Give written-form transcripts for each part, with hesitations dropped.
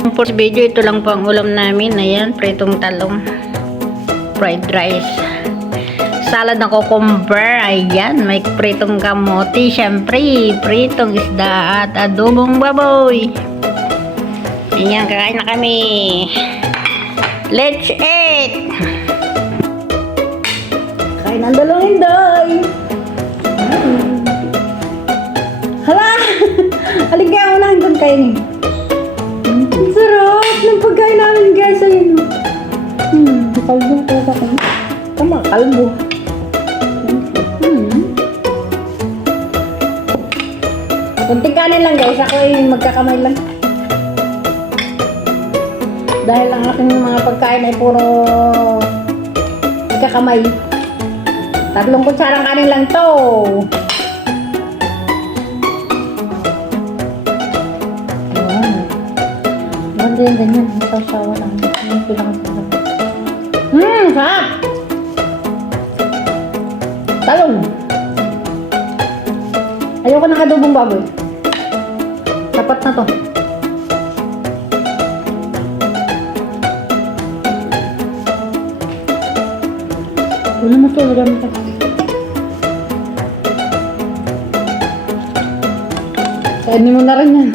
For this video, ito lang po ang ulam namin. Ayan, pritong talong, fried rice, salad na cucumber. Ayan, may pritong kamote, syempre, pritong isda at adobong baboy. Ayan, kakain na kami. Let's eat! Kain ang dalawang inday. Hala! Aligay, unahin kong kainin. Ang sarap ng pagkain namin, guys. Ayun. Kalbo talaga ko. Tama, kalbo. Kunting kanin lang, guys. Ako ay magkakamay lang. Dahil ang aking mga pagkain ay puro magkakamay. 3 kutsarang kanin lang to. Ganyan, sasawa lang. Yung pinakasawa. Sarap! Talong! Ayoko ng adobong baboy. Sapat na to. Wala mo to, wala mo to. Kainin mo na rin yan.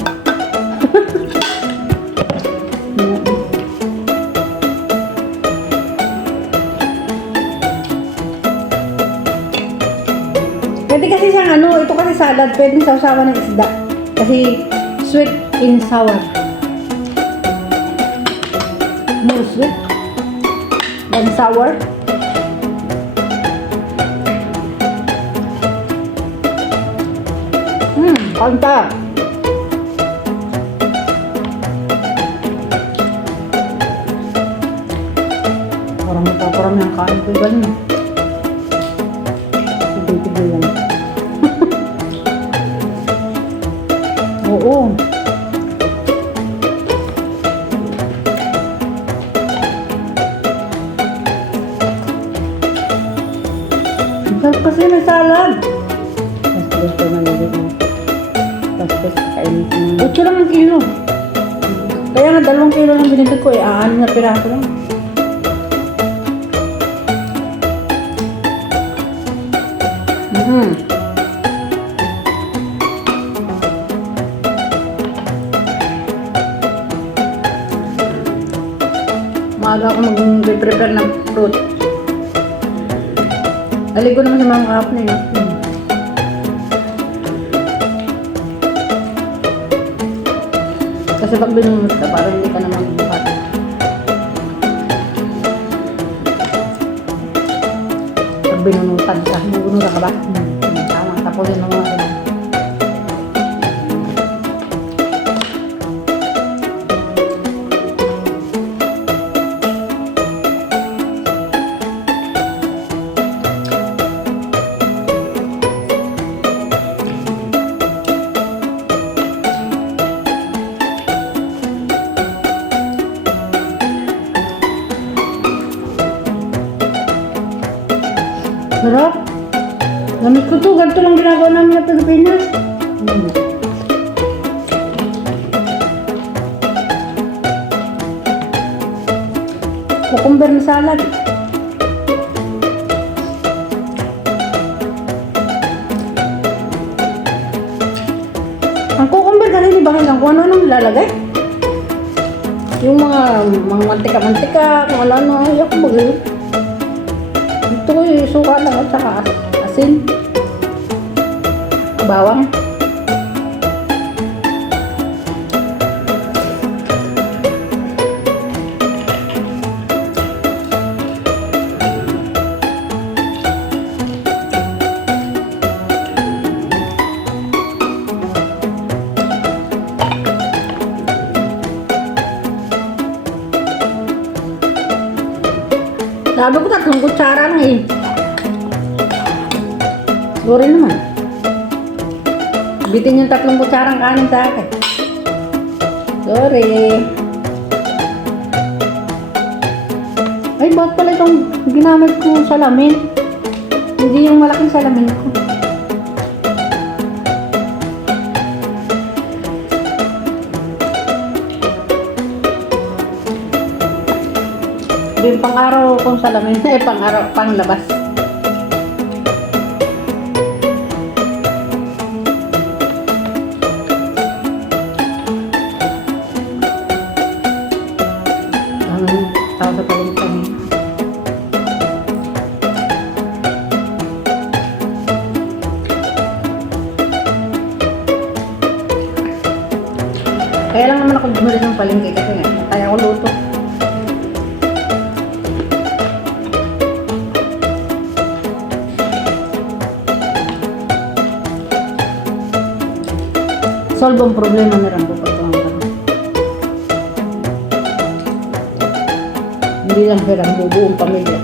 Pwede kasi siyang ito kasi salad, pwedeng sausawan ng isda. Kasi sweet and sour. More sweet than sour. Kanta. Parang napaparami ang kain ko ba niya? Tigoy-tigoy lang. Oo. Sarap kasi may salad. Tapos ko nalagay mo. Tapos kainin ko. 8 lang ang kilo. Kaya nga 2 kilo lang binigay ko 6 na piraso lang. Maaga ako mag-prepare ng fruit. Aligo naman sa mga kahap na yun. Kasi pag binunod ka, parang hindi ka naman buhat. Pag binunutan ka, binunutan ka ba? Tama, tapos yun ang mga ilan. Sarap. Gamit ko to. Ganito lang ginagawa namin sa Pilipinas. Cucumber na salad. Ang cucumber kasi di ba kailang kung ano nilalagay? Yung mga mantika-mantika, kung ano, ayaw ko mag-iit. Ito ko yung suka lang at saka asin. Bawang. Sabi ko 3 kutsara lang eh. Sorry naman. Bitin yung 3 kutsarang kanin sa akin. Sorry. Ay, bakit pala itong ginamit ko salamin? Hindi yung malaking salamin ko. yung pang-araw kung salamin, pang-araw, pang-labas. Ang tao sa palitan. Kaya lang naman ako bumili ng palengke kasi nga, kaya ko luto. Solve ang problema na rin po pagkakas. Hindi lang hirang bubuong pamilya.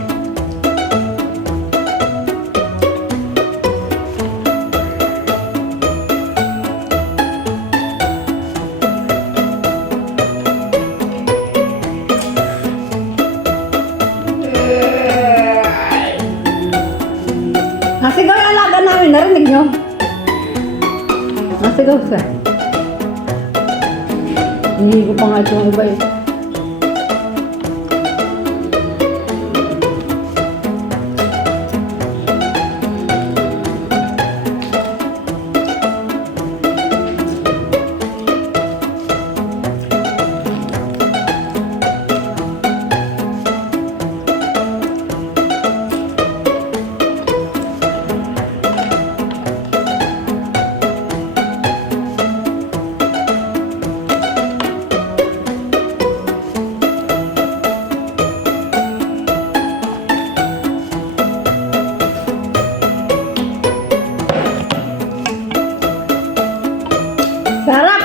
Nasigaw yung alaga namin, narinig nyo? Nasigaw siya. Hindi ko pa nga ito yung iba eh. Sarap!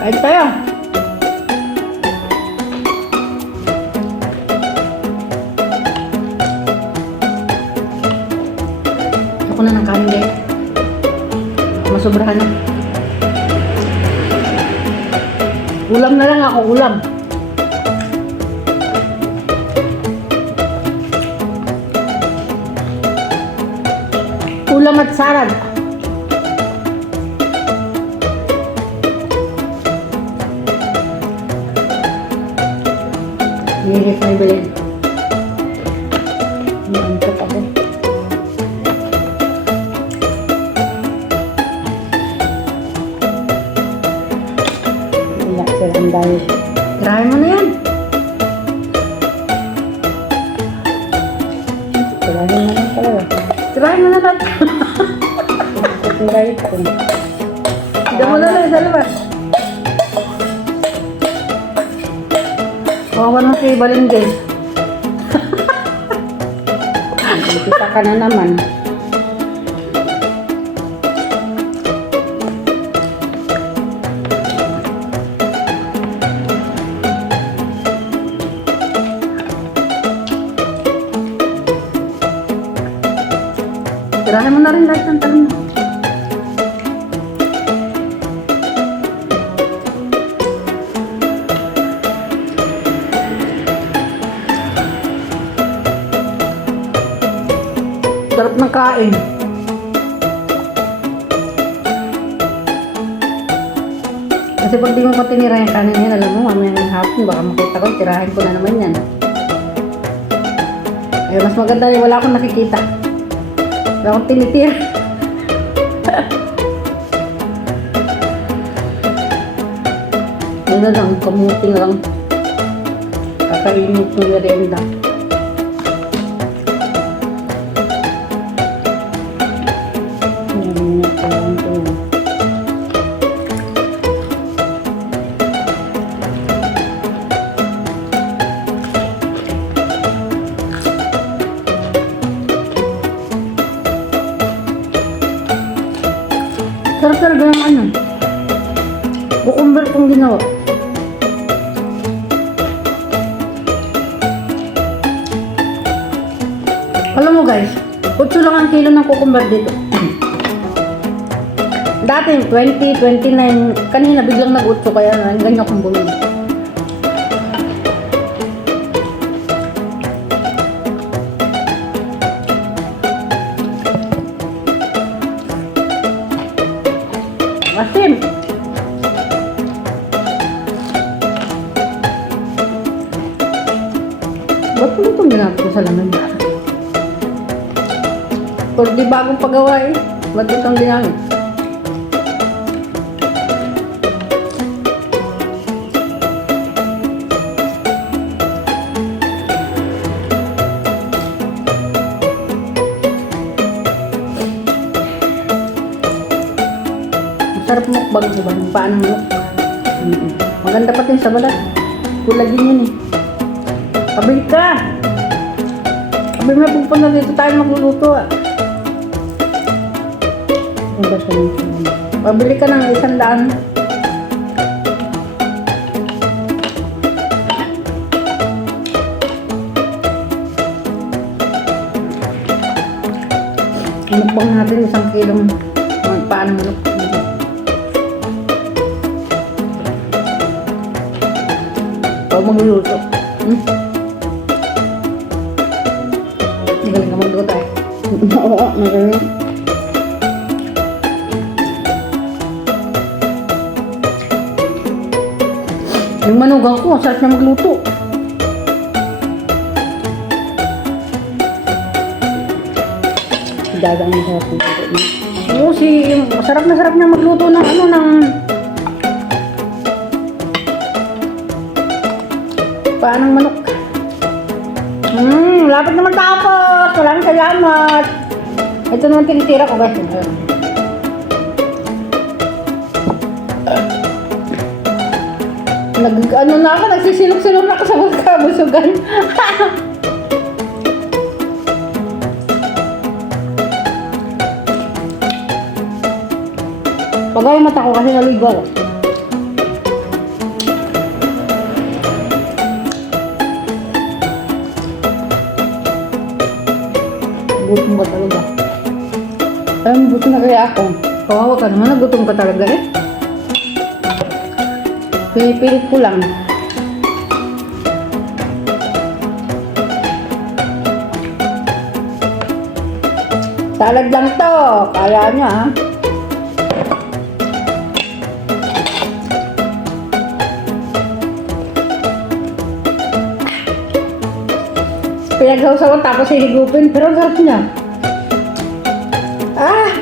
Kahit tayo. Ako na ng kanin guys. Masobrahan na. Ulam na lang ako, ulam. Ulam at salad. Hirit na ibilin. Naantok ako. Iyak sila ang dahil. Tirahin mo na yan. Tirahin mo na yan talaga. Tirahin mo na lang. Tirahin ko. Hindi mo na lang sa labas. Kawawa na si Balingay. Kita ka na naman. Tirahin mo na rin lahat ng talong. Sarap ng kain. Kasi pag di mo pa tinira yung kanin yan, alam mo, mamaya ng hapon, baka makita ko, tirahin ko na naman yan. Eh, mas maganda rin, wala akong nakikita. Wala akong tinitira. Yan na lang, kamuting lang. Kakainit ng merienda. Sarap talaga ng ano. Cucumber kong ginawa. Alam mo guys, 8 lang ang kilo ng cucumber dito. Dati 20, 29, kanina biglang nag-8 kaya ganyan akong bumili. Asim. Ano itong ginagawa ko sa lamin? Pero di bagong pagawa eh. Ba't itong ginagawa? Sarap mukbang diba? Paano mo? Maganda pati sa balat. Kulad din yun eh. Pabili ka! Pabili mo pupunta dito tayo magluluto ah. Pabili ka ng 100. Mukbang natin 1 kilong paano mo? Ikaw magluluto. Magaling ka magluto eh. Oo, magaling. Yung manugang ko, sarap na magluto. Dagang masarap magluto niya. Oo, sarap na magluto ng ano, ng paanong manok. Lapit naman tapos. Maraming salamat. Ito naman tinitira ko guys. Ano na ako, nagsisilok-silok na ako sa magkabusugan. Pagay yung mata ko kasi naligo ako. Gutom ba talaga? Alam, gutom na kaya ako. Kawawa ka naman, nagutom ka talaga eh. Pinipilit ko lang. Salad lang to. Kaya niya ha. Pinagsasawan tapos hihigupin. Pero ang sarap niya. Ah!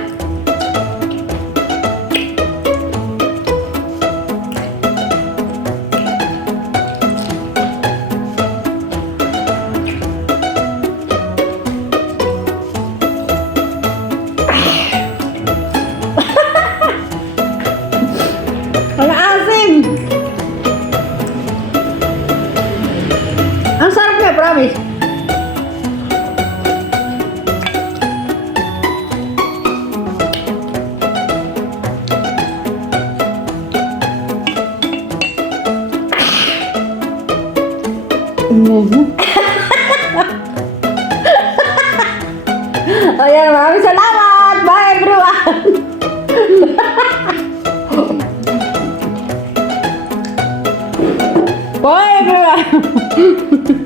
Ang asim! Ang sarap niya, promise. Ayan, maraming salamat! Bye everyone! Bye everyone!